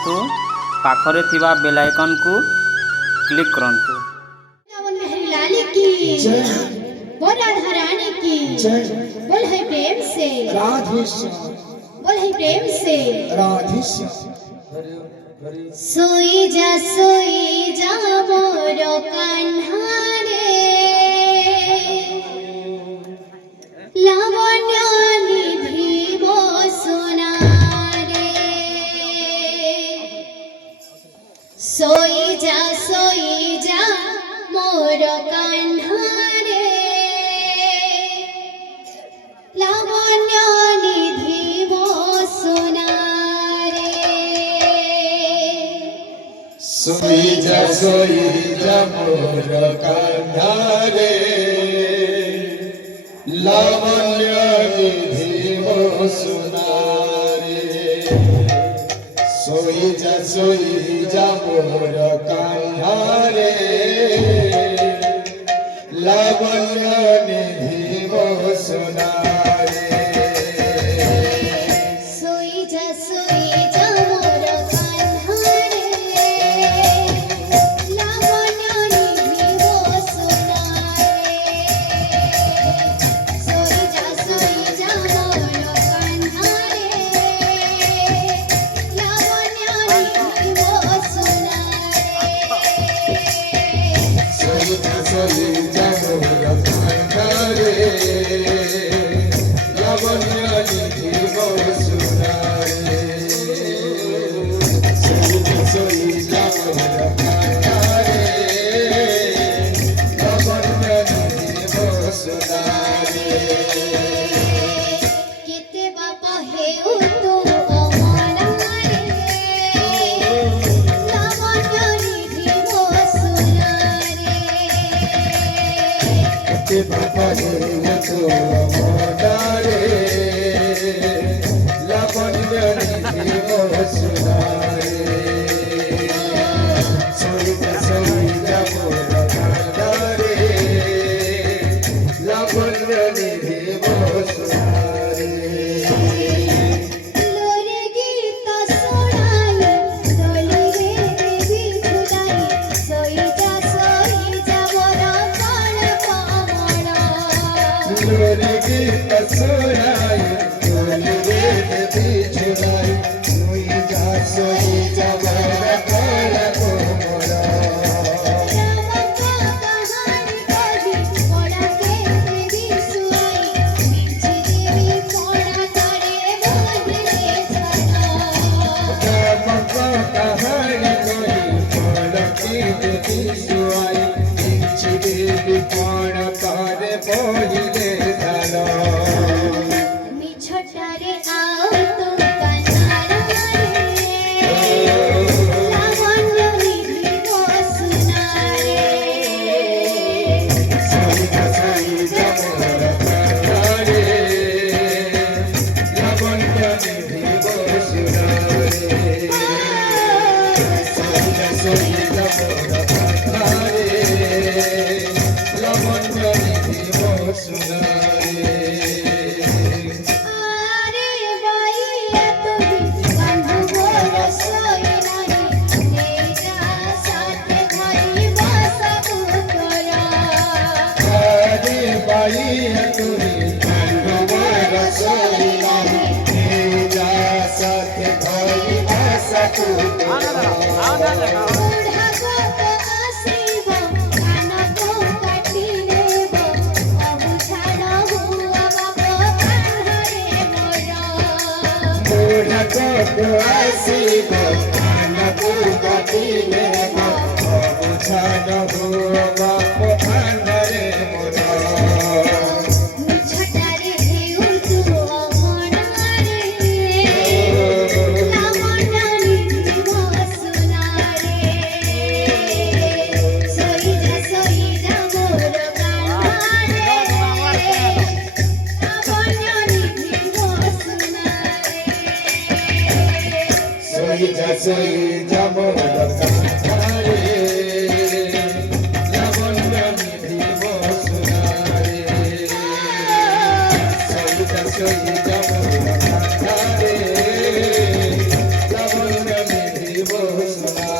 କରନ୍ତୁ, ପାଖରେ ଥିବା ବେଲ୍ ଆଇକନ୍କୁ କ୍ଲିକ୍ କରନ୍ତୁ। लाली की बोल राधा रानी की बोल है प्रेम से राधेश्याम बोल है प्रेम से राधेश्याम। सोई जा मोर कान्हा रे लावण्य निधि वो सोना रे सोई जा मोर कान्हा रे लावण्य निधि वो सोना रे सोई जा मोर कान्हा रे लावण्य निधि वो सोना रे। सोई जा मोर कान्हा रे लावण्य निधि वो सोना रे। सोई जा मोर कान्हा रे लावण्य निधि वो सोना रे सोई जा मोर कान्हा रे लावण्य निधि वो सोना रे केते बापा हेउ तू अमरा रे लावण्य निधि वो सोना रे बाबा तो मोदारे लावण्य निधि वो सोना रे। सोई जा मोर कान्हा रे लावण्य निधि वो सोना रे। लोरे गीत सुनाई डोली रे देवी खुदाई सोई जा मोर प्राण पावना लोरे गीत सुनाई डोली रे देवी खुदाई सोई जा मोर प्राण पावना। कहानी कही पड़ा के देवी सुआई बीच देवी पड़ा करे बोले जाना कहानी कोई पड़ती देवी सुआई इंच देवी पण करे बोले जानो। मिछटारे आओ तू कन्हारा रे लावण्य निधि वो सोना रे सोई जा मोर कान्हा रे लावण्य निधि वो सोना रे। सोई जा मोर कान्हा रे लावण्य निधि वो सोना रे। आरे बाईया तुही बंधु मोर सोई नाही ले जा साथे भाई बसा तू तोरा अरे बाई तुरी मोर सोई नाही जा साथ भाई आसा तू बूढ़ा को तो आसीब कान को काटी लेब अबु छाड़ हुआ बाप कान्हरे मोर बूढ़ा को आसीब कान को काटी लेब बुझान हो बाप कान्हरे मोर। मिछटारे हेउ तू अमरा रे लावण्य निधि वो सोना रे सोई जा मोर कान्हा रे लावण्य निधि वो सोना रे सोई जा मोर कान्हा रे लावण्य निधि वो सोना रे। सोई जा मोर कान्हा रे लावण्य निधि सुना